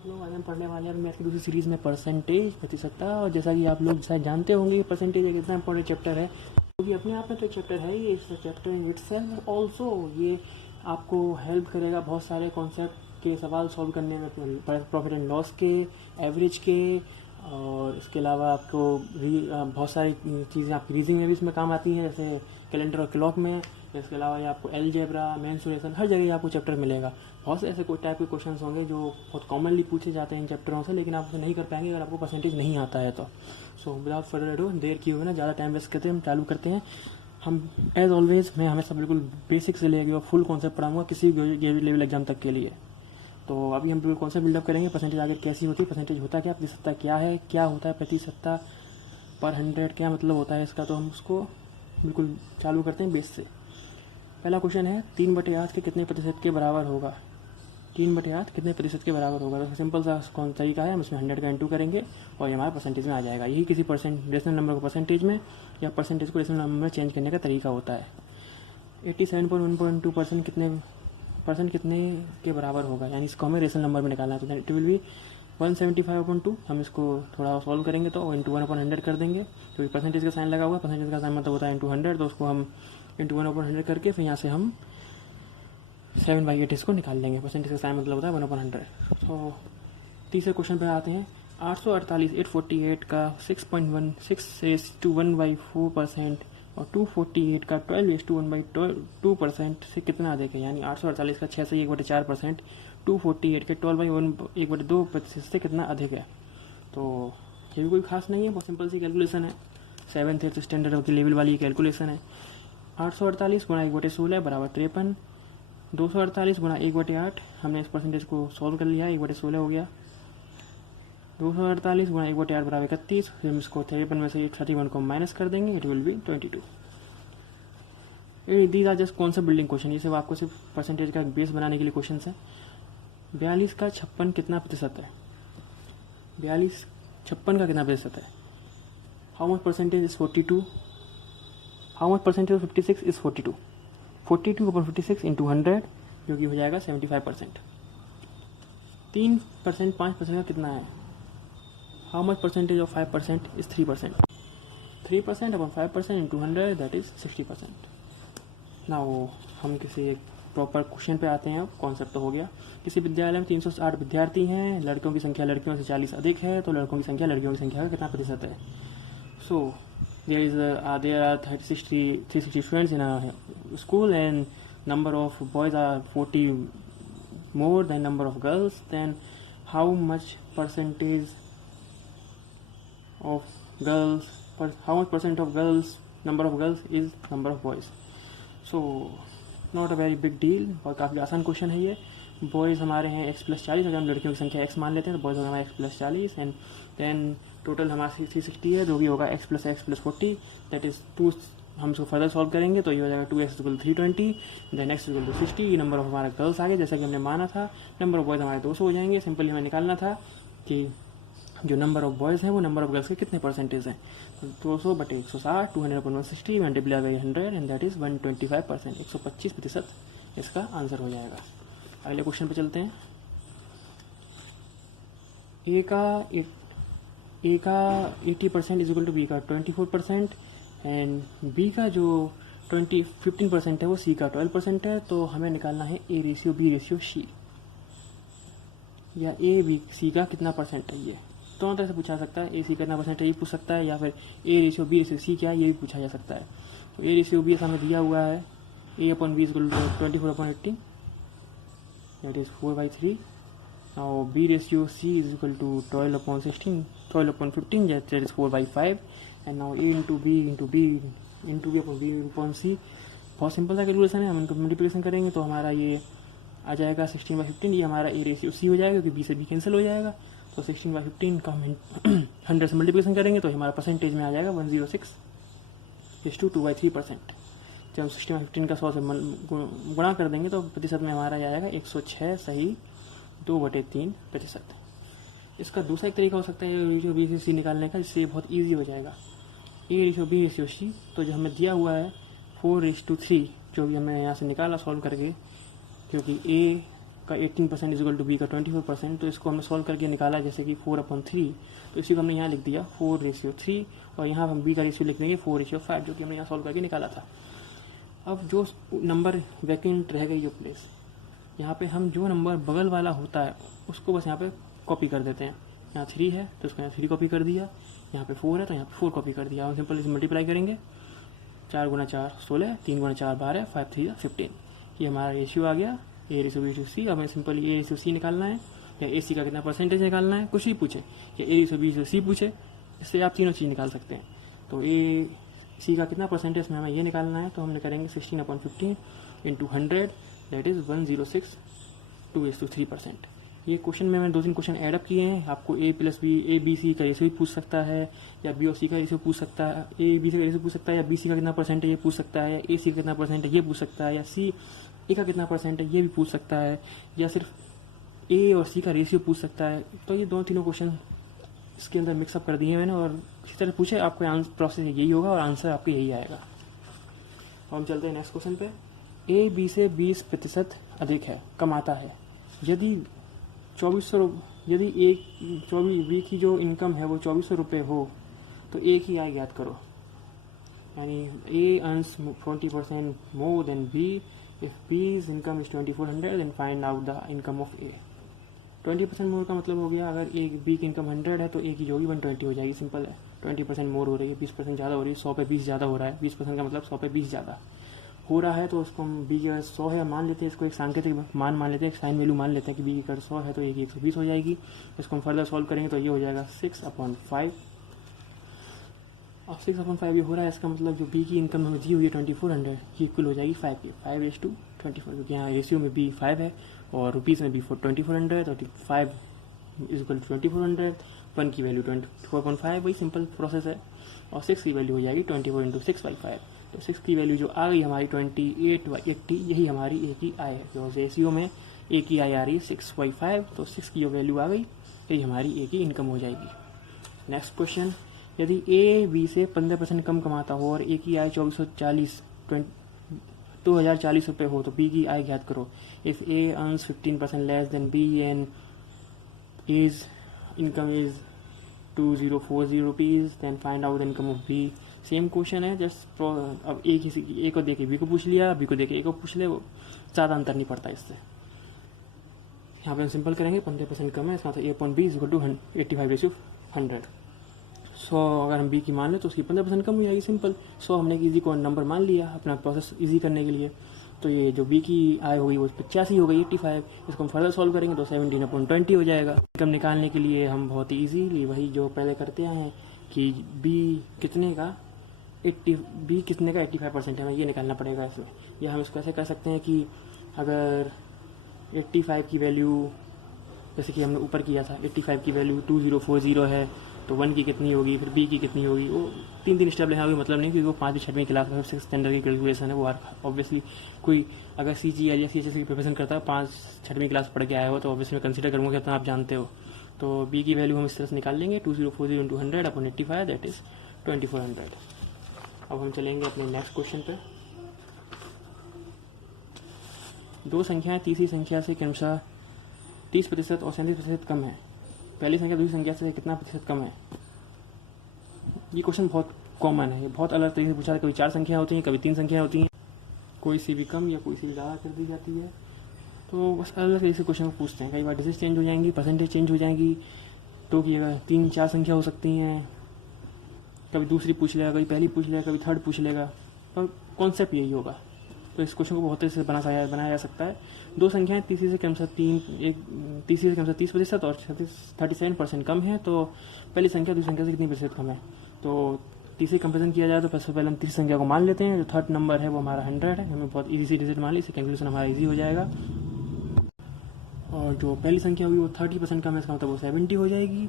आप लोग आज हम पढ़ने वाले हैं मैथ की दूसरी सीरीज़ में परसेंटेज प्रतिशतता। और जैसा कि आप लोग शायद जानते होंगे परसेंटेज एक इतना इंपॉर्टेंट चैप्टर है क्योंकि अपने आप में तो चैप्टर है ही। इस चैप्टर इन इटसेल्फ ऑल्सो ये आपको हेल्प करेगा बहुत सारे कॉन्सेप्ट के सवाल सॉल्व करने में, प्रॉफिट एंड लॉस के, एवरेज के, और इसके अलावा आपको बहुत सारी चीज़ें आपकी रीजनिंग में भी इसमें काम आती हैं, जैसे कैलेंडर और क्लॉक में। इसके अलावा ये आपको एलजेब्रा, मेंसुरेशन, हर जगह आपको चैप्टर मिलेगा। बहुत से ऐसे कोई टाइप के क्वेश्चन होंगे जो बहुत कॉमनली पूछे जाते हैं इन चैप्टरों से, लेकिन आप उसे नहीं कर पाएंगे अगर आपको परसेंटेज नहीं आता है तो। सो विदाउट फर्दर अडू, देर किए हुए ना ज़्यादा टाइम वेस्ट करते हैं, हम चालू करते हैं। हम एज ऑलवेज मैं हमेशा बिल्कुल बेसिक से लेके और फुल कॉन्सेप्ट पढ़ाऊंगा किसी भी लेवल एग्जाम तक के लिए। तो अभी हम बिल्कुल कॉन्सेप्ट बिल्डअप करेंगे। परसेंटेज आगे कैसी होती है, परसेंटेज होता क्या, प्रतिशतता क्या है, क्या होता है प्रतिशतता पर 100, क्या मतलब होता है इसका, तो हम उसको बिल्कुल चालू करते हैं बेस से। पहला क्वेश्चन है 3/8 के कितने प्रतिशत के बराबर होगा। 3/8 कितने प्रतिशत के बराबर होगा। तो सिंपल सा कौन तरीका है, हम इसमें 100 का इंटू करेंगे और ये हमारे परसेंटेज में आ जाएगा। यही किसी रेशनल नंबर को परसेंटेज में या परसेंटेज को रेशनल नंबर में चेंज करने का तरीका होता है। 87.1.2% कितने के बराबर होगा, यानी इसको हमें रेशनल नंबर में निकालना है। तो इट विल बी 175/2। हम इसको थोड़ा सॉल्व करेंगे तो इंटू 1/100 कर देंगे, क्योंकि परसेंटेज का साइन लगा हुआ है। परसेंटेज का साइन मतलब होता है इंटू 100, तो उसको हम इंटू 1/100 करके फिर यहाँ से हम 7/8 इसको निकाल लेंगे। परसेंटेज का साइन मतलब होता है 1/100। तो तीसरे क्वेश्चन पे आते हैं। 848 का 6.16:1/4% और 248 का 12:1/2% से कितना अधिक है। यानी 848 का 6 से 1/4%, 248 के 12/1/2% से कितना अधिक है। तो ये भी कोई खास नहीं है, बहुत सिंपल सी कैलकुलेशन है। 7th 8th स्टैंडर्ड की लेवल वाली कैलकुलेशन है। 848 गुणा 1/16 बराबर 53। 248 गुणा 1/8, हमने इस परसेंटेज को सॉल्व कर लिया, 1/16 हो गया। 248 गुणा 1/8 बराबर 31। फिर हम इसको 53 में से 31 को माइनस कर देंगे, it will be 22। These are just concept building question, ये सब आपको सिर्फ परसेंटेज का बेस बनाने के लिए क्वेश्चन है। 42 का 56 कितना प्रतिशत है। 42 56 का कितना प्रतिशत है। How much percentage is 42। How much percentage of 56 is 42। 42/56 into 100, जो कि हो जाएगा 75%। 3% 5% का कितना है। How much percentage of 5% is 3%। 3%/5% into 100, that is 60%। Now हम किसी एक प्रॉपर क्वेश्चन पे आते हैं। अब कॉन्सेप्ट तो हो गया। किसी विद्यालय में 308 विद्यार्थी हैं, लड़कियों की संख्या लड़कियों से 40 अधिक है, तो लड़कों की संख्या लड़कियों की संख्या का कितना प्रतिशत है। सो there are 360 students in a school, and number of boys are 40 more than number of girls. Then how much percentage of girls number of girls is number of boys. So not a very big deal, और काफ़ी आसान question है ये। Boys हमारे हैं x+40, अगर हम लड़कियों की संख्या x मान लेते हैं तो बॉयज़ होगा हमारा x+40, एंड देन टोटल हमारा 360 है, जो भी होगा x+40, दैट इज़ 2। हम इसको फर्दर सॉल्व करेंगे तो ये हो जाएगा 2x = 320, देन x = 60। ये नंबर ऑफ हमारा गर्ल्स आ गए, जैसा कि हमने माना था। नंबर ऑफ बॉयज़ हमारे 200 हो जाएंगे। सिंपली हमें निकालना था कि जो नंबर ऑफ बॉयज़ हैं वो नंबर ऑफ गर्ल्स के कितने परसेंटेज हैं। 200/160, 200/160 multiply by 100, and that is 125%, 125% इसका आंसर हो जाएगा। अगले क्वेश्चन पे चलते हैं। ए का 80% इज इक्वल टू बी का 24%, एंड बी का जो 15% है वो सी का 12% है। तो हमें निकालना है A ratio B ratio C, या ए बी सी का कितना परसेंट है। ये दोनों तरह से पूछा जा सकता है। ए सी कितना परसेंट है ये पूछ सकता है, या फिर A ratio B ratio C क्या है ये भी पूछा जा सकता है। तो ए रेशियो बी हमें दिया हुआ है A/B = 24/18, that is 4/3. Now B ratio C is equal to 12/15, that is 4/5. And now A into B upon B upon C, बहुत सिंपल सा कैलकुलेशन है। हम इनको मल्टीप्लिकेशन करेंगे तो हमारा ये आ जाएगा 16/15। ये हमारा A रेशियो C हो जाएगा, क्योंकि B से B कैंसिल हो जाएगा। तो 16/15 का हम 100 से मल्टीप्लिकेशन करेंगे तो हमारा परसेंटेज में आ जाएगा 106/2/3%। जब हम 16/15 का 100 से गुणा कर देंगे तो प्रतिशत में हमारा आएगा 106 सही 2/3%। इसका दूसरा एक तरीका हो सकता है रेशियो बी रेशियो सी निकालने का, जिससे बहुत ईजी हो जाएगा। A ratio B ratio C, तो जो हमें दिया हुआ है 4:3, जो भी हमें यहाँ से निकाला सॉल्व करके, क्योंकि ए का 18% इज इक्वल टू बी का 24%, तो इसको हमने सॉल्व करके निकाला जैसे कि 4/3, तो इसी को हमने यहाँ लिख दिया 4:3, और यहाँ हम बी का रेशियो लिख देंगे 4:5, जो कि हमने यहाँ सॉल्व करके निकाला था। अब जो नंबर वैकेंट रह गई जो प्लेस, यहाँ पे हम जो नंबर बगल वाला होता है उसको बस यहाँ पे कॉपी कर देते हैं। यहाँ 3 है तो उसको यहाँ 3 कॉपी कर दिया, यहाँ पे 4 है तो यहाँ पे 4 कॉपी कर दिया, और सिंपल इसे मल्टीप्लाई करेंगे। 4 × 4 16, 3 × 4 12, 5 3 15, ये हमारा रेशियो आ गया A/B/C। अब हमें सिंपल A/C निकालना है, या AC का कितना परसेंटेज निकालना है, कुछ भी पूछे, या A/B/C पूछे, इससे आप तीनों चीज़ निकाल सकते हैं। तो AC का कितना परसेंटेज में हमें ये निकालना है, तो हमने करेंगे 16/15 × 100, दैट इज़ 106 2:3%। ये क्वेश्चन में मैंने 2-3 क्वेश्चन ऐड अप किए हैं। आपको A+B का रेशियो भी पूछ सकता है, या B और C का रेशियो पूछ सकता है, A/B का रेशियो पूछ सकता है, या BC का कितना परसेंट है ये पूछ सकता है, या AC का कितना परसेंट है ये पूछ सकता है, या CA का कितना परसेंट है ये भी पूछ सकता है, या सिर्फ A और C का रेशियो पूछ सकता है। तो ये 2-3 क्वेश्चन इसके अंदर मिक्सअप कर दिए मैंने, और इसी तरह पूछे आपको प्रोसेस यही होगा और आंसर आपको यही आएगा। तो हम चलते हैं नेक्स्ट क्वेश्चन पे। A B से 20% अधिक है, कमाता है। यदि 24 बी की जो इनकम है वो 2400 रुपये हो तो A की आय ज्ञात करो। यानी A earns 20% more than B. If B's income is 2400 then find out the income of A. 20% मोर का मतलब हो गया, अगर B की इनकम 100 है तो A की जो होगी 120 हो जाएगी। सिंपल है, 20% मोर हो रही है, 20% ज़्यादा हो रही है, 100 पे 20 ज़्यादा हो रहा है। 20% का मतलब 100 पे 20 ज़्यादा हो रहा है, तो उसको हम B की अगर 100 है मान लेते हैं, इसको एक सांकेतिक मान लेते हैं, एक साइन वैल्यू मान लेते हैं कि B की अगर 100 है तो A की 120 हो जाएगी। इसको हम फर्दर सॉल्व करेंगे तो ये हो जाएगा 6/5। अब 6/5 ये हो रहा है, इसका मतलब जो B की इनकम हमें दी हुई है 2400, ये इक्वल हो जाएगी 5 की, 5:24, क्योंकि यहाँ रेशियो में B 5 है और रुपीज़ में B 2400, तो 5 इज इक्वल टू 2400, 1 की वैल्यू 24.5, वही सिंपल प्रोसेस है। और 6 की वैल्यू हो जाएगी 24 × 6/5, तो 6 की वैल्यू जो आ गई हमारी 28/80, यही हमारी A की आय है। जो रेशियो में A की आय आ रही है 6/5, तो 6 की जो वैल्यू आ गई यही हमारी A की इनकम हो जाएगी। नेक्स्ट क्वेश्चन, यदि A B से 15% कम कमाता हो और A की आय 2040 रुपये हो तो B की आय ज्ञात करो। If A earns 15% less than B and A's income is 2040 rupees, then find out the income of B। Same question है, जस्ट अब A को देखे B को पूछ लिया, B को देखे A को पूछ ले, वो ज़्यादा अंतर नहीं पड़ता इससे। यहाँ पे हम सिंपल करेंगे, 15% कम है, इसका मतलब A/B इज इक्वल टू 85/100। 100 अगर हम B की मान लें तो उसकी 15% कम हो जाएगी। सिंपल 100 हमने एक ईजी को नंबर मान लिया अपना प्रोसेस ईजी करने के लिए, तो ये जो B की आय होगी वो 85 हो गई, 85। इसको हम फर्दर सॉल्व करेंगे तो 17/20 हो जाएगा। इनकम निकालने के लिए हम बहुत ही ईजीली वही जो पहले करते हैं कि B कितने का 85% है, हमें ये निकालना पड़ेगा इसमें। या हम इसको ऐसे कर सकते हैं कि अगर 85 की वैल्यू, जैसे कि हमने ऊपर किया था, 85 की वैल्यू 2040 है तो 1 की कितनी होगी, फिर B की कितनी होगी, वो 3 स्टेप लेना कोई मतलब नहीं, क्योंकि वो 5वीं 6वीं क्लास का सबसे स्टैंडर्ड की कैलकुलेशन है। वो ऑब्वियसली कोई अगर CGL या CHS की प्रिपरेशन करता है 5-6वीं क्लास पढ़ के आया हो तो ऑब्वियसली मैं कंसिडर करूँगा कि इतना आप जानते हो। तो B की वैल्यू हम इस तरह से निकाल लेंगे, 2040 × 100/85, दैट इज़ 2400। अब हम चलेंगे अपने नेक्स्ट क्वेश्चन पे। दो संख्याएं तीसरी संख्या से क्रमशः 30% और 37% कम है। पहली संख्या दूसरी संख्या से कितना प्रतिशत कम है? ये क्वेश्चन बहुत कॉमन है, ये बहुत अलग तरीके से पूछा है। कभी 4 संख्या होती हैं, कभी 3 संख्या होती हैं, कोई सी भी कम या कोई सी भी ज़्यादा कर दी जाती है। तो बस अलग अलग तरीके से क्वेश्चन को पूछते हैं। कई बार डिजिट चेंज हो जाएंगी, परसेंटेज चेंज हो जाएंगी, तो कि 3-4 संख्या हो सकती हैं, कभी दूसरी पूछ लेगा, कभी पहली पूछ लेगा, कभी थर्ड पूछ लेगा, पर कॉन्सेप्ट यही होगा। तो इस क्वेश्चन को बहुत तरीके से बनाया जा सकता है। दो संख्याएं तीसरी से क्रमशः 30% और 37% कम है, तो पहली संख्या दूसरी संख्या से कितनी प्रतिशत कम है? तो तीसरी कंपेरिजन किया जाए तो सबसे पहले हम तीसरी संख्या को मान लेते हैं। जो थर्ड नंबर है वो हमारा 100 है, हमें बहुत ईजी से डिजिट मान ली, इससे कैलकुलेशन हमारा ईजी हो जाएगा। और जो पहली संख्या हुई वो 30% कम है, इसका मतलब वो 70 हो जाएगी,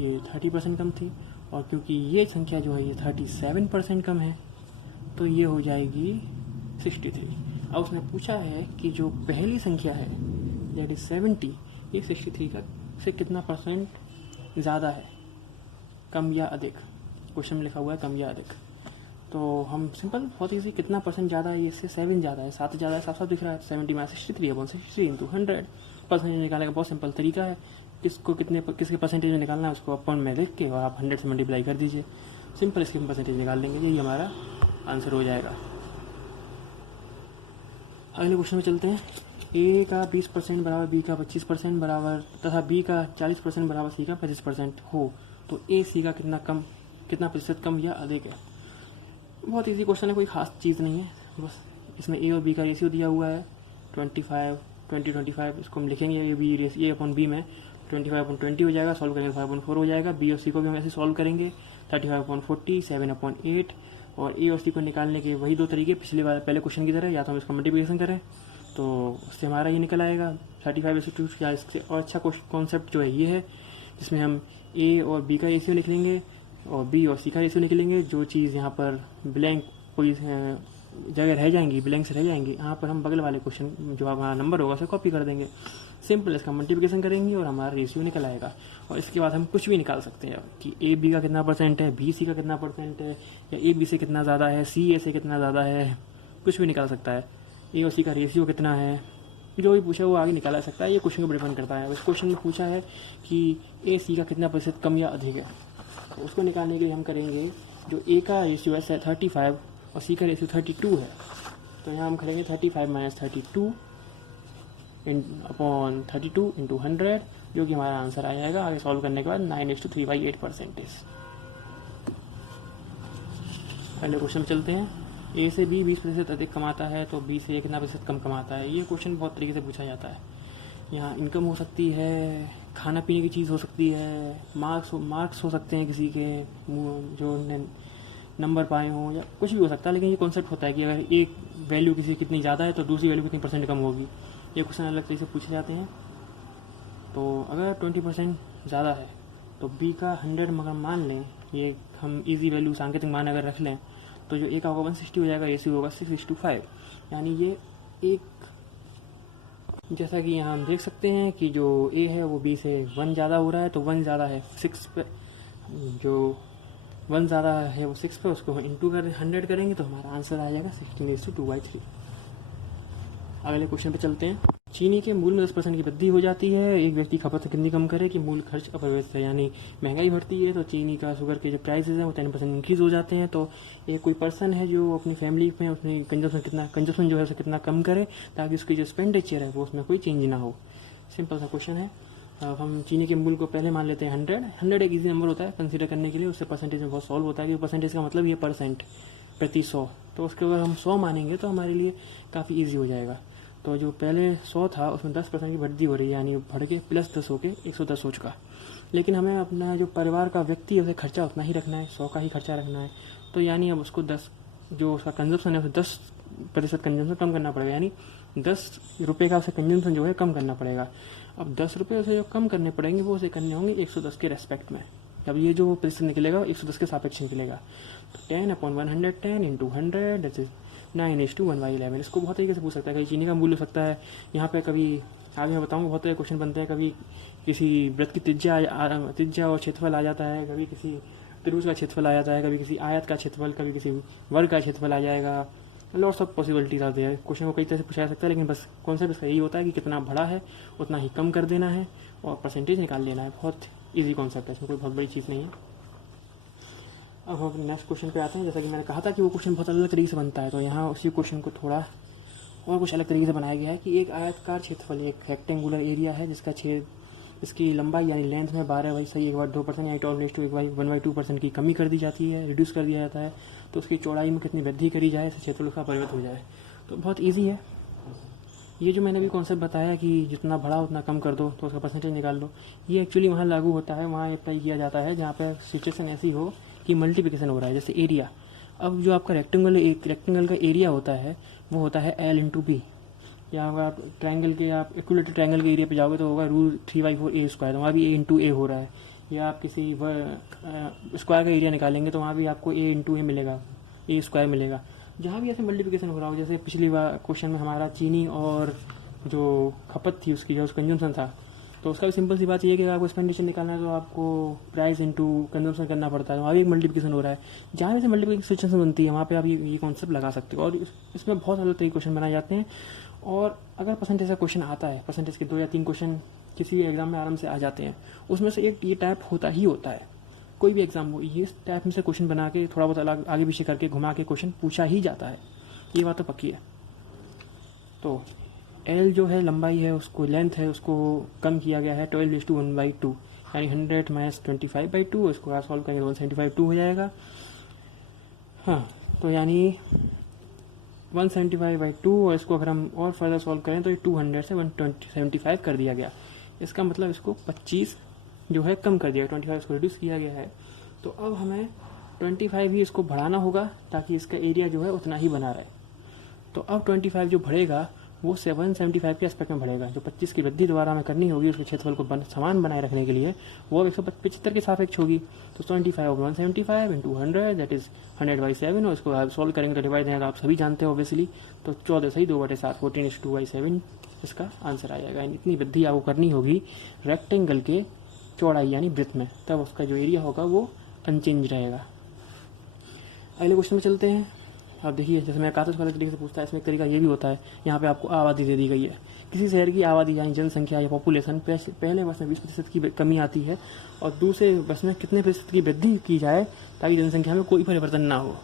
ये 30% कम थी। और क्योंकि ये संख्या जो है ये 37% कम है, तो ये हो जाएगी 63। अब उसने पूछा है कि जो पहली संख्या है दैट इज 70, ये 63 का से कितना % ज़्यादा है, कम या अधिक। क्वेश्चन में लिखा हुआ है कम या अधिक। तो हम सिंपल बहुत ईजी, कितना परसेंट ज़्यादा है, इससे 7 ज़्यादा है, 7 ज़्यादा है, साफ साफ दिख रहा है। 70 में 63 अपॉन 63 इंटू 100 परसेंटेज निकालने का बहुत सिंपल तरीका है। किसको किसके परसेंटेज में निकालना है उसको अपॉन में लिख के और आप 100 से मल्टीप्लाई कर दीजिए, सिंपल इसके परसेंटेज निकाल लेंगे, यही हमारा आंसर हो जाएगा। अगले क्वेश्चन में चलते हैं। ए का 20% बराबर बी का 25% बराबर तथा बी का 40% बराबर सी का 25% हो तो ए सी का कितना प्रतिशत कम या अधिक है। बहुत इजी क्वेश्चन है, कोई खास चीज़ नहीं है, बस इसमें ए और बी का रेशियो दिया हुआ है 25 इसको हम लिखेंगे A B A upon B में 25/20 हो जाएगा, सॉल्व करेंगे 5/4 हो जाएगा। बी और सी को भी हम ऐसे सॉल्व करेंगे 35/40 7/8 और ए और सी को निकालने के वही दो तरीके पिछले बार पहले क्वेश्चन की तरह, या तो हम इसका मल्टीप्लिकेशन करें तो उससे हमारा ये निकल आएगा 35/2 या इससे और अच्छा कॉन्सेप्ट जो है ये है जिसमें हम ए और बी का रेशियो लिख लेंगे और बी और सी का रेशियो निकलेंगे। जो चीज़ यहाँ पर ब्लैंक कोई जगह रह जाएंगी, ब्लैंक्स रह जाएंगी, यहाँ पर हम बगल वाले क्वेश्चन जो हमारा नंबर होगा उसे कॉपी कर देंगे, सिंपल इसका मल्टीप्लिकेशन करेंगे और हमारा रेशियो निकल आएगा। और इसके बाद हम कुछ भी निकाल सकते हैं कि ए बी का कितना परसेंट है, बी सी का कितना परसेंट है, या ए बी से कितना ज़्यादा है, सी ए से कितना ज़्यादा है, कुछ भी निकाल सकता है। ए और सी का रेशियो कितना है, जो भी पूछा वो आगे निकाला सकता है, ये क्वेश्चन को डिपेंड करता है। इस क्वेश्चन में पूछा है कि ए सी का कितना प्रतिशत कम या अधिक है, तो उसको निकालने के लिए हम करेंगे जो ए का रेशियो है 35 और सी का रेशियो 32 है, तो यहाँ हम करेंगे 35 - 32 अपॉन 32 इंटू 100, जो कि हमारा आंसर आ जाएगा। आगे सॉल्व करने के बाद 9:3/8%। पहले क्वेश्चन में चलते हैं। ए से बी 20% अधिक कमाता है तो बी से ए कितना प्रतिशत कम कमाता है। ये क्वेश्चन बहुत तरीके से पूछा जाता है। यहाँ इनकम हो सकती है, खाना पीने की चीज़ हो सकती है, मार्क्स हो सकते हैं किसी के जो नंबर पाए हों, या कुछ भी हो सकता है। लेकिन ये कॉन्सेप्ट होता है कि अगर एक वैल्यू किसी कितनी ज़्यादा है तो दूसरी वैल्यू कितनी परसेंट कम होगी। ये क्वेश्चन अलग तरीके से पूछे जाते हैं। तो अगर 20% ज़्यादा है तो बी का 100 मगर मान लें, ये हम इजी वैल्यू सांकेतिक मान अगर रख लें तो जो ए का होगा 160 हो जाएगा, रेशियो होगा 6:5। यानी ये एक, जैसा कि यहाँ हम देख सकते हैं कि जो ए है वो बी से 1 ज़्यादा हो रहा है, तो 1 ज़्यादा है 6 पे, जो 1 ज़्यादा है वो 6 पे, उसको हम इंटू कर 100 करेंगे तो हमारा आंसर आ जाएगा 16:2/3। अगले क्वेश्चन पे चलते हैं। चीनी के मूल्य में 10% की वृद्धि हो जाती है, एक व्यक्ति खपत कितनी कम करे कि मूल खर्च अपरिवर्तित है। यानी महंगाई बढ़ती है तो चीनी का शुगर के जो प्राइसेस हैं वो 10% इंक्रीज़ हो जाते हैं। तो एक कोई पर्सन है जो अपनी फैमिली में उसने कंजप्शन जो है उसे कितना कम करे ताकि उसकी जो एक्सपेंडिचर है वो उसमें कोई चेंज ना हो। सिंपल सा क्वेश्चन है। अब हम चीनी के मूल्य को पहले मान लेते हैं 100 एक ईजी नंबर होता है कंसिडर करने के लिए, उससे परसेंटेज में बहुत सॉल्व होता है कि परसेंटेज का मतलब ये परसेंट प्रति 100, तो उसके अगर हम 100 मानेंगे तो हमारे लिए काफ़ी ईजी हो जाएगा। तो जो पहले 100 था उसमें 10% की वृद्धि हो रही है, यानी बढ़ के +10 होके 110 हो चुका। लेकिन हमें अपना जो परिवार का व्यक्ति है उसे खर्चा उतना ही रखना है, 100 का ही खर्चा रखना है। तो यानी अब उसको 10 जो उसका कंजप्शन है उसे 10% कंजप्शन कम करना पड़ेगा, यानी 10 रुपये का उसे कंजप्शन जो है कम करना पड़ेगा। अब 10 रुपये उसे जो कम करने पड़ेंगे वो उसे करने होंगे 110 के रेस्पेक्ट में। अब ये जो प्रतिशत निकलेगा 110 के सापेक्ष निकलेगा। तो 10/110 इंटू 100 दैट इज 9:1/11। इसको बहुत तरीके से पूछ सकता है। कभी चीनी का मूल्य हो सकता है, यहाँ पे कभी आगे मैं बताऊँगा बहुत तरह क्वेश्चन बनते हैं। कभी किसी व्रत की त्रिज्या और क्षेत्रफल आ जाता है, कभी किसी त्रिभुज का क्षेत्रफल आ जाता है, कभी किसी आयत का क्षेत्रफल, कभी किसी वर्ग का क्षेत्रफल आ जाएगा। लॉट्स ऑफ पॉसिबिलिटीज आते हैं। क्वेश्चन को कई तरह से पूछा जा सकता है, लेकिन बस कॉन्सेप्ट इसका यही होता है कि कितना बड़ा है उतना ही कम कर देना है और परसेंटेज निकाल लेना है। बहुत ईजी कॉन्सेप्ट है, इसमें कोई बहुत बड़ी चीज़ नहीं है। अब हम नेक्स्ट क्वेश्चन पे आते हैं। जैसा कि मैंने कहा था कि वो क्वेश्चन बहुत अलग तरीके से बनता है, तो यहाँ उसी क्वेश्चन को थोड़ा और कुछ अलग तरीके से बनाया गया है कि एक आयतकार क्षेत्रफल, एक रेक्टेंगुलर एरिया है जिसका इसकी लंबाई यानी लेंथ में 12/2% यानी 12:1/2% की कमी कर दी जाती है, रिड्यूस कर दिया जाता है। तो उसकी चौड़ाई में कितनी वृद्धि करी जाए इससे क्षेत्रफल उसका परिवर्तन हो जाए। तो बहुत ईजी है ये जो मैंने भी कॉन्सेप्ट बताया कि जितना बड़ा उतना कम कर दो तो उसका परसेंटेज निकाल लो। ये एक्चुअली वहाँ लागू होता है, वहाँ अप्लाई किया जाता है जहाँ पर सिचुएशन ऐसी हो कि मल्टीप्लिकेशन हो रहा है, जैसे एरिया। अब जो आपका रेक्टेंगल का एरिया होता है वो होता है L/B, या अगर आप आप इक्विलेटरल ट्रायंगल के एरिया पे जाओगे तो होगा √3/4a², तो वहाँ भी a/a हो रहा है। या आप किसी स्क्वायर का एरिया निकालेंगे तो वहाँ भी आपको a/a मिलेगा, a² मिलेगा। जहाँ भी ऐसे मल्टीप्लिकेशन हो रहा हो, जैसे पिछली बार क्वेश्चन में हमारा चीनी और जो खपत थी उसकी जो कंजम्पशन था तो उसका भी सिंपल सी बात ये है कि अगर आपको एक्सपेंडिचर निकालना है तो आपको प्राइस इंटू कंजम्पशन करना पड़ता है, वहाँ भी एक मल्टीप्लिकेशन हो रहा है। जहाँ भी से मल्टीप्लिकेशन बनती है वहाँ पे आप ये कॉन्सेप्ट लगा सकते हो, और इसमें बहुत सारे तरीके क्वेश्चन बनाए जाते हैं। और अगर परसेंटेज का क्वेश्चन आता है, परसेंटेज के 2 या 3 क्वेश्चन किसी भी एग्जाम में आराम से आ जाते हैं, उसमें से एक ये टाइप होता ही होता है। कोई भी एग्जाम हो, ये टाइप में से क्वेश्चन बना के थोड़ा बहुत अलग आगे पीछे करके घुमा के क्वेश्चन पूछा ही जाता है, ये बात तो पक्की है। तो एल जो है लंबाई है, उसको लेंथ है, उसको कम किया गया है 12:1/2, यानी 100 - 25/2। इसको आप सॉल्व करेंगे 175/2 हो जाएगा। हाँ, तो यानी 175/2, और इसको अगर हम और फर्दर सॉल्व करें तो ये 200 से 175 कर दिया गया। इसका मतलब इसको 25 जो है कम कर दिया गया, 25 इसको रिड्यूस किया गया है। तो अब हमें 25 ही इसको बढ़ाना होगा ताकि इसका एरिया जो है उतना ही बना रहे। तो अब 25 जो बढ़ेगा वो 775 के एस्पेक्ट में बढ़ेगा। जो 25 की वृद्धि दोबारा हमें करनी होगी उसके क्षेत्रफल को समान बनाए रखने के लिए, वो अब 175 के सापेक्ष होगी। तो 25 over 175 × 100 दैट इज 100/7, और इसको आप सॉल्व करेंगे तो डिवाइड देगा, आप सभी जानते हो ऑब्वियसली। तो 14 सही 2/7, 14:2/7 इसका आंसर आ जाएगा। इतनी वृद्धि आपको करनी होगी रेक्टेंगल के चौड़ाई यानी वृत्त में, तब उसका जो एरिया होगा वो अनचेंज रहेगा। अगले क्वेश्चन में चलते हैं। आप देखिए, जैसे मैं कहा था वाले तरीके से पूछता है, इसमें एक तरीका ये भी होता है। यहाँ पे आपको आबादी दे दी गई है, किसी शहर की आबादी यानी जनसंख्या या पॉपुलेशन पहले वर्ष में 20% की कमी आती है और दूसरे वर्ष में कितने प्रतिशत की वृद्धि की जाए ताकि जनसंख्या में कोई परिवर्तन ना हो।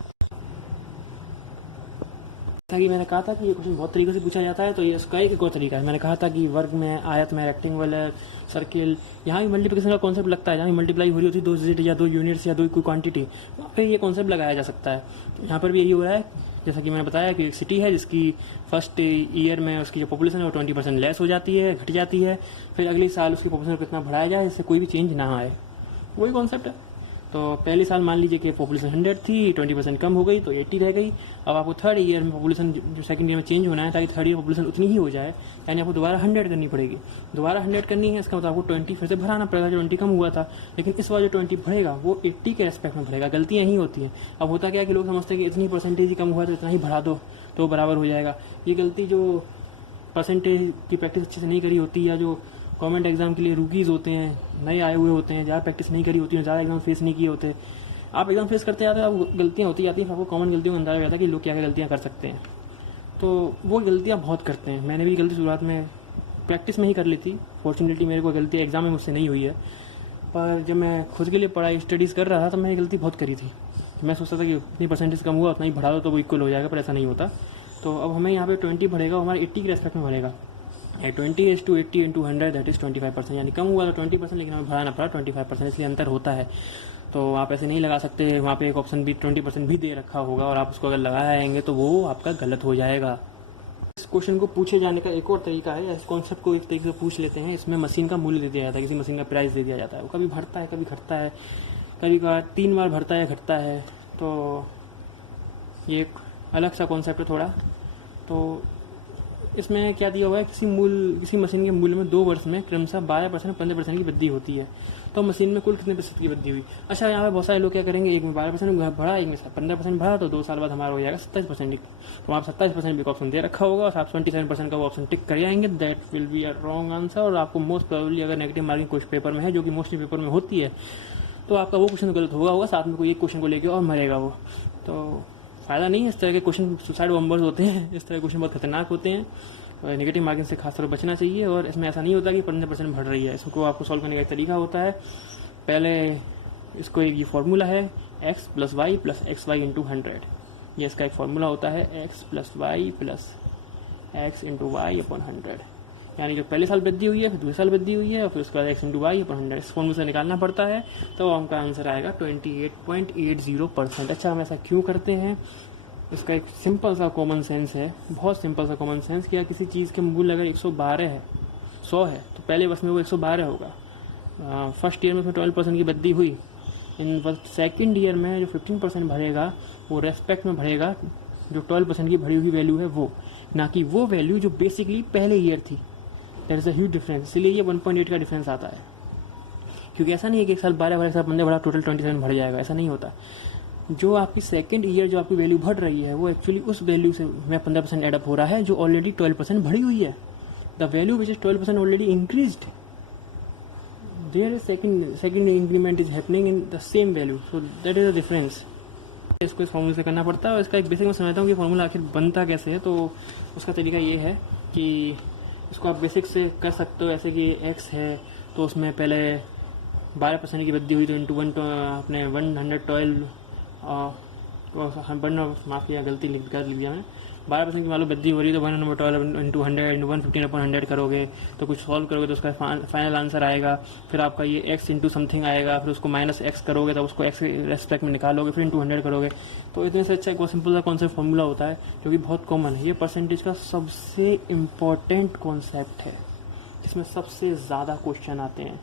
जैसा कि मैंने कहा था कि ये क्वेश्चन बहुत तरीके से पूछा जाता है, तो ये इसका एक और तरीका है। मैंने कहा था कि वर्ग में, आयत में, रेक्टेंगल है, सर्किल, यहाँ भी मल्टीप्लिकेशन का कॉन्सेप्ट लगता है। जहाँ भी मल्टीप्लाई हो रही होती है 2 डिजिट या 2 यूनिट्स या कोई क्वांटिटी, वहाँ पे ये कॉन्सेप्ट लगाया जा सकता है। तो यहाँ पर भी यही हो रहा है। जैसा कि मैंने बताया कि एक सिटी है जिसकी फर्स्ट ईयर में उसकी जो पॉपुलेशन है वो 20% लेस हो जाती है, घट जाती है। फिर अगले साल उसकी पॉपुलेशन को कितना बढ़ाया जाए इससे कोई भी चेंज ना आए, वही कॉन्सेप्ट है। तो पहले साल मान लीजिए कि पॉपुलेशन 100 थी, 20% कम हो गई तो 80 रह गई। अब आपको थर्ड ईयर में पॉपुलेशन जो सेकंड ईयर में चेंज होना है ताकि थर्ड ईयर पॉपुलेशन उतनी ही हो जाए, यानी आपको दोबारा 100 करनी पड़ेगी। दोबारा 100 करनी है, इसका मतलब आपको 20 फिर से भराना पड़ेगा। जो 20 कम हुआ था, लेकिन इस बार जो 20 बढ़ेगा वो 80 के रेस्पेक्ट में बढ़ेगा। गलतियाँ ही होती हैं। अब होता क्या है कि लोग समझते हैं कि इतनी परसेंटेज ही कम हुआ तो इतना ही बढ़ा दो तो बराबर हो जाएगा। ये गलती जो परसेंटेज की प्रैक्टिस अच्छे से नहीं करी होती, या जो गवर्नमेंट एग्जाम के लिए रूकीज़ होते हैं, नए आए हुए होते हैं, ज़्यादा प्रैक्टिस नहीं करी होती है, ज़्यादा एग्जाम फेस नहीं किए होते, आप एग्जाम फेस करते जाते हैं, आप गलतियाँ होती जाती हैं, आपको कॉमन गलतियों का अंदाजा हो जाता है कि लोग क्या क्या गलतियाँ कर सकते हैं। तो वो गलतियाँ बहुत करते हैं। मैंने भी गलती शुरुआत में प्रैक्टिस में ही कर ली थी। फॉर्चुनेटली मेरे को गलती एग्जाम में मुझसे नहीं हुई है, पर जब मैं खुद के लिए पढ़ाई स्टडीज़ कर रहा था तो मैंने गलती बहुत करी थी। मैं सोचता था कि उतनी परसेंटेज कम हुआ उतना ही बढ़ा दो तो वो इक्वल हो जाएगा, पर ऐसा नहीं होता। तो अब हमें यहाँ पे 20 बढ़ेगा, हमारे 80 के रेस्पेक्ट में बढ़ेगा। 20:80 × 100 दैट इज 25%, यानी कम हुआ था 20%, लेकिन हमें बढ़ाना पड़ा 25%, इसलिए अंतर होता है। तो आप ऐसे नहीं लगा सकते, वहाँ पे एक ऑप्शन भी 20% भी दे रखा होगा और आप उसको अगर लगाएंगे तो वो आपका गलत हो जाएगा। इस क्वेश्चन को पूछे जाने का एक और तरीका है, इस कॉन्सेप्ट को एक तरीके से पूछ लेते हैं। इसमें मशीन का मूल्य दे दिया जाता है, किसी मशीन का प्राइस दे दिया जाता है। वो कभी बढ़ता है, कभी घटता है, कभी कभार 3 बार बढ़ता है, घटता है। तो ये एक अलग सा कॉन्सेप्ट है थोड़ा। तो इसमें क्या दिया हुआ है, किसी मशीन के मूल्य में 2 वर्ष में क्रमशः 12% और 15% की वृद्धि होती है। तो मशीन में कुल कितने प्रतिशत की वृद्धि हुई। अच्छा, यहाँ पे बहुत सारे लोग क्या करेंगे, एक में 12% बढ़ा, एक में 15% बढ़ा, तो 2 साल बाद हमारा हो जाएगा 27%। तो आप 27% भी ऑप्शन दे रखा होगा और आप 27% का वो ऑप्शन टिक कर जाएंगे, that will be a wrong answer. और आपको मोस्ट प्रोबेबली अगर नेगेटिव मार्किंग कुछ पेपर में है, जो कि मोस्टली पेपर में होती है, तो आपका वो क्वेश्चन गलत होगा, साथ में कोई एक क्वेश्चन को लेकर और मरेगा वो। तो फ़ायदा नहीं है इस तरह के क्वेश्चन, सुसाइड बॉम्बर्स होते हैं, इस तरह के क्वेश्चन बहुत खतरनाक होते हैं। नेगेटिव मार्किंग से खासतौर पर बचना चाहिए। और इसमें ऐसा नहीं होता कि 15% बढ़ रही है, इसको आपको सॉल्व करने का एक तरीका होता है। पहले इसको एक ये फार्मूला है x + y + xy × 100, ये इसका एक फार्मूला होता है x + y + x × y/100, यानी जो पहले साल वृद्धि हुई है, फिर दूसरे साल वृद्धि हुई है और फिर उसके बाद x × y/100 इस फॉर्मूले से निकालना पड़ता है। तो हमका आंसर आएगा 28.80%। अच्छा, हम ऐसा क्यों करते हैं, इसका एक सिंपल सा कॉमन सेंस है, बहुत सिंपल सा कॉमन सेंस। कि किसी चीज़ के मूल्य अगर 112 है, 100 है, तो पहले वर्ष में वो 112 होगा। फर्स्ट ईयर में उसमें 12% की वृद्धि हुई, इन सेकंड ईयर में जो 15% बढ़ेगा वो रेस्पेक्ट में बढ़ेगा जो 12% की बढ़ी हुई वैल्यू है वो, ना कि वो वैल्यू जो बेसिकली पहले ईयर थी। That is a huge difference. इसीलिए ये 1.8 का डिफरेंस आता है, क्योंकि ऐसा नहीं है कि एक साल 12 बढ़ा, एक साल 15 बढ़ा, टोटल 27 बढ़ जाएगा, ऐसा नहीं होता। जो आपकी सेकंड ईयर जो आपकी वैल्यू बढ़ रही है वो एक्चुअली उस वैल्यू से में 15% एडअप हो रहा है जो ऑलरेडी 12% बढ़ी हुई है। The value which is 12% already increased there second increment is happening in the same value, so that is the difference. इसको इस फॉर्मूले से करना पड़ता है और इसका एक बेसिक मैं समझता हूँ कि फॉर्मूला आखिर बनता कैसे है। तो उसका तरीका ये है कि इसको आप बेसिक से कर सकते हो, ऐसे कि x है तो उसमें पहले 12% की वृद्धि हुई तो इंटू वन अपने 112 माफ़ किया, गलती कर दिया मैं, 12% की मालूम वृद्धि हो रही है तो 112 इंटू 100 इंटू 115/100 करोगे तो कुछ सॉल्व करोगे तो उसका फाइनल आंसर आएगा। फिर आपका ये x इंटू समथिंग आएगा, फिर उसको माइनस x करोगे तो उसको x के रेस्पेक्ट में निकालोगे, फिर इंटू 100 करोगे। तो इतने से अच्छा एक बहुत सिंपल सा कॉन्सेप्ट फॉर्मूला होता है जो कि बहुत कॉमन है। ये परसेंटेज का सबसे इम्पॉर्टेंट कॉन्सेप्ट है, जिसमें सबसे ज़्यादा क्वेश्चन आते हैं।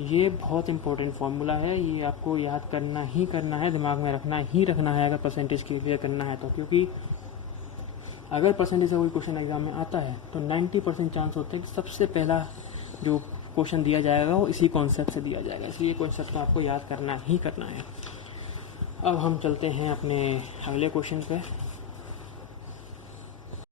ये बहुत इंपॉर्टेंट फार्मूला है, ये आपको याद करना ही करना है, दिमाग में रखना ही रखना है अगर परसेंटेज क्लियर करना है तो। क्योंकि अगर परसेंटेज का कोई क्वेश्चन एग्जाम में आता है तो 90% चांस होते हैं कि सबसे पहला जो क्वेश्चन दिया जाएगा वो इसी कॉन्सेप्ट से दिया जाएगा, इसलिए कॉन्सेप्ट को आपको याद करना ही करना है। अब हम चलते हैं अपने अगले क्वेश्चन पे।